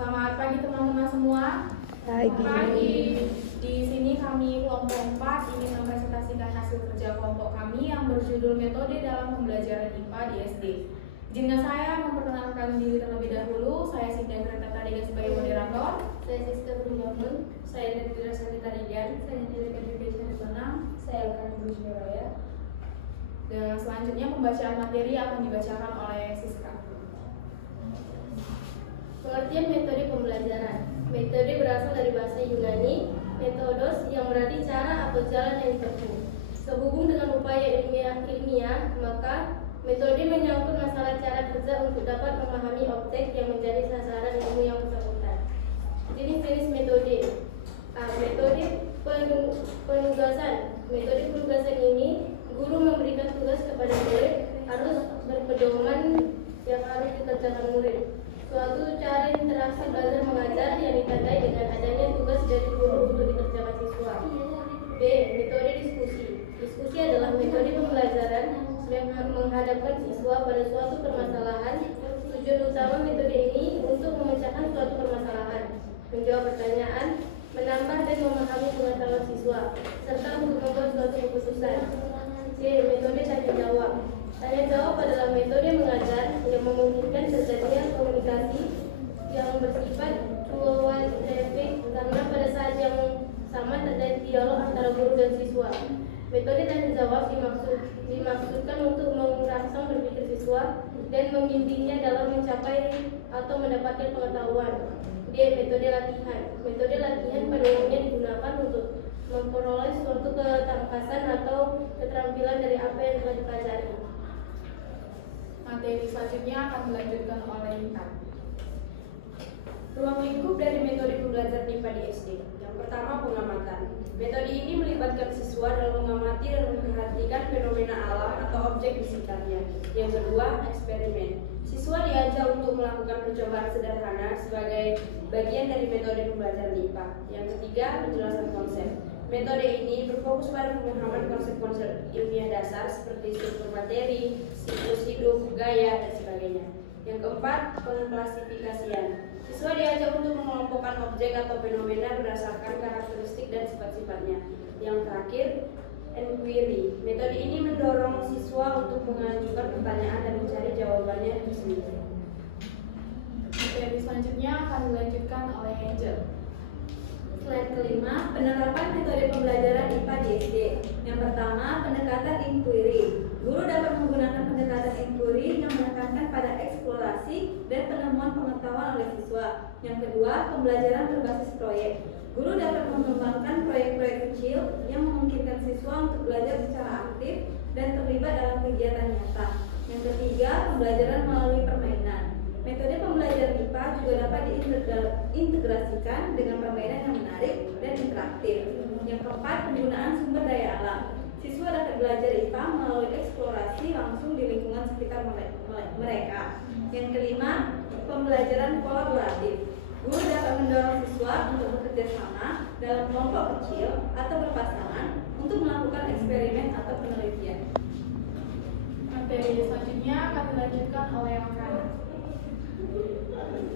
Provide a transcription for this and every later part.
Selamat pagi teman-teman semua. Pagi. Di sini kami kelompok 4 ingin mempresentasikan hasil kerja kelompok kami yang berjudul metode dalam pembelajaran IPA di SD. Izinkan saya memperkenalkan diri terlebih dahulu. Saya Sinda Greta Tarigan sebagai moderator. Saya Siska Brunamun. Saya Nedira Sanita Tarigan. Saya Nedira Education Senang. Saya Elkan Busmiraya. Dan selanjutnya pembacaan materi akan dibacakan oleh Siska. Pengertian metode pembelajaran. Metode berasal dari bahasa Yunani, metodos, yang berarti cara atau jalan yang ditempuh. Sehubung dengan upaya ilmiah, maka metode menyangkut masalah cara kerja untuk dapat memahami objek yang menjadi sasaran ilmu yang bersangkutan. Jenis-jenis metode. Metode penugasan. Metode penugasan ini, guru memberikan tugas kepada murid harus berpedoman yang harus dikerjakan murid. Suatu cara interaksi belajar mengajar yang ditandai dengan adanya tugas dari guru untuk dikerjakan siswa. B. Metode diskusi. Diskusi adalah metode pembelajaran yang menghadapkan siswa pada suatu permasalahan. Tujuan utama metode ini untuk memecahkan suatu permasalahan, menjawab pertanyaan, menambah dan memahami pengetahuan siswa, serta untuk membuat suatu keputusan. C. Metode tanya jawab. Tanya jawab adalah metode mengajar yang memungkinkan terjadinya komunikasi yang bersifat kualitatif karena pada saat yang sama terjadi dialog antara guru dan siswa. Metode tanya jawab dimaksudkan untuk merangsang berpikir siswa dan membimbingnya dalam mencapai atau mendapatkan pengetahuan. D. Metode latihan. Metode latihan pada umumnya digunakan untuk memperoleh suatu ketangkasan atau keterampilan dari apa yang telah dipelajari. Materi selanjutnya akan dilanjutkan oleh Intan. Ruang lingkup dari metode pembelajaran IPA di SD. Yang pertama, pengamatan. Metode ini melibatkan siswa dalam mengamati dan memperhatikan fenomena alam atau objek di sekitarnya. Yang kedua, eksperimen. Siswa diajak untuk melakukan percobaan sederhana sebagai bagian dari metode pembelajaran IPA. Yang ketiga, penjelasan konsep. Metode ini berfokus pada pemahaman konsep-konsep ilmiah dasar seperti struktur materi, siklus hidup, gaya, dan sebagainya. Yang keempat, pengklasifikasian. Siswa diajak untuk mengelompokkan objek atau fenomena berdasarkan karakteristik dan sifat-sifatnya. Yang terakhir, inquiry. Metode ini mendorong siswa untuk mengajukan pertanyaan dan mencari jawabannya itu sendiri. Materi selanjutnya akan dilanjutkan oleh Angel. Slide kelima, penerapan metode pembelajaran IPA di SD. Yang pertama, pendekatan inquiry. Guru dapat menggunakan pendekatan inquiry yang menekankan pada eksplorasi dan penemuan pengetahuan oleh siswa. Yang kedua, pembelajaran berbasis proyek. Guru dapat mengembangkan proyek-proyek kecil yang memungkinkan siswa untuk belajar secara aktif dan terlibat dalam kegiatan nyata. Yang ketiga, pembelajaran melalui permainan. Metode pembelajaran IPA juga dapat diintegrasikan dengan permainan yang menarik dan interaktif. Yang keempat, penggunaan sumber daya alam. Siswa dapat belajar IPA melalui eksplorasi langsung di lingkungan sekitar mereka. Yang kelima, pembelajaran kolaboratif. Guru dapat mendorong siswa untuk bekerja sama dalam kelompok kecil atau berpasangan untuk melakukan eksperimen atau penelitian. Materi selanjutnya akan dilanjutkan oleh Makana.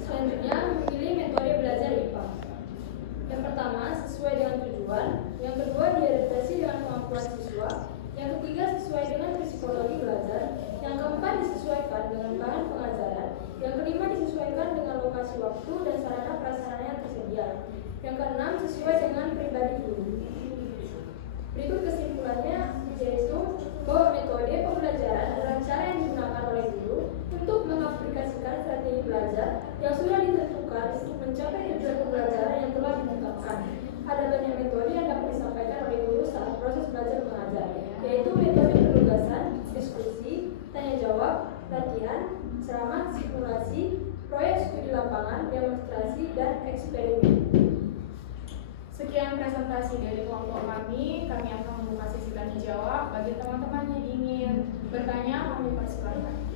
Selanjutnya, memilih metode belajar IPA. Yang pertama, sesuai dengan tujuan. Yang kedua, diadaptasi dengan kemampuan siswa. Yang ketiga, sesuai dengan psikologi belajar. Yang keempat, disesuaikan dengan bahan pengajaran. Yang kelima, disesuaikan dengan lokasi waktu dan sarana prasarana yang tersedia. Yang keenam, sesuai dengan pribadi guru. Berikut kesimpulannya, yaitu bahwa metode pembelajaran adalah cara yang digunakan oleh guru untuk mengaplikasikan strategi belajar yang sudah ditentukan untuk mencapai tujuan pembelajaran yang telah ditetapkan. Ada banyak metode yang dapat disampaikan oleh guru saat proses belajar mengajar, yaitu metode penugasan, diskusi, tanya jawab, latihan, ceramah, simulasi, proyek studi lapangan, demonstrasi, dan eksperimen. Sekian presentasi dari kelompok kami akan membuka sesi tanya jawab. Bagi teman-teman yang ingin bertanya, kami persilakan.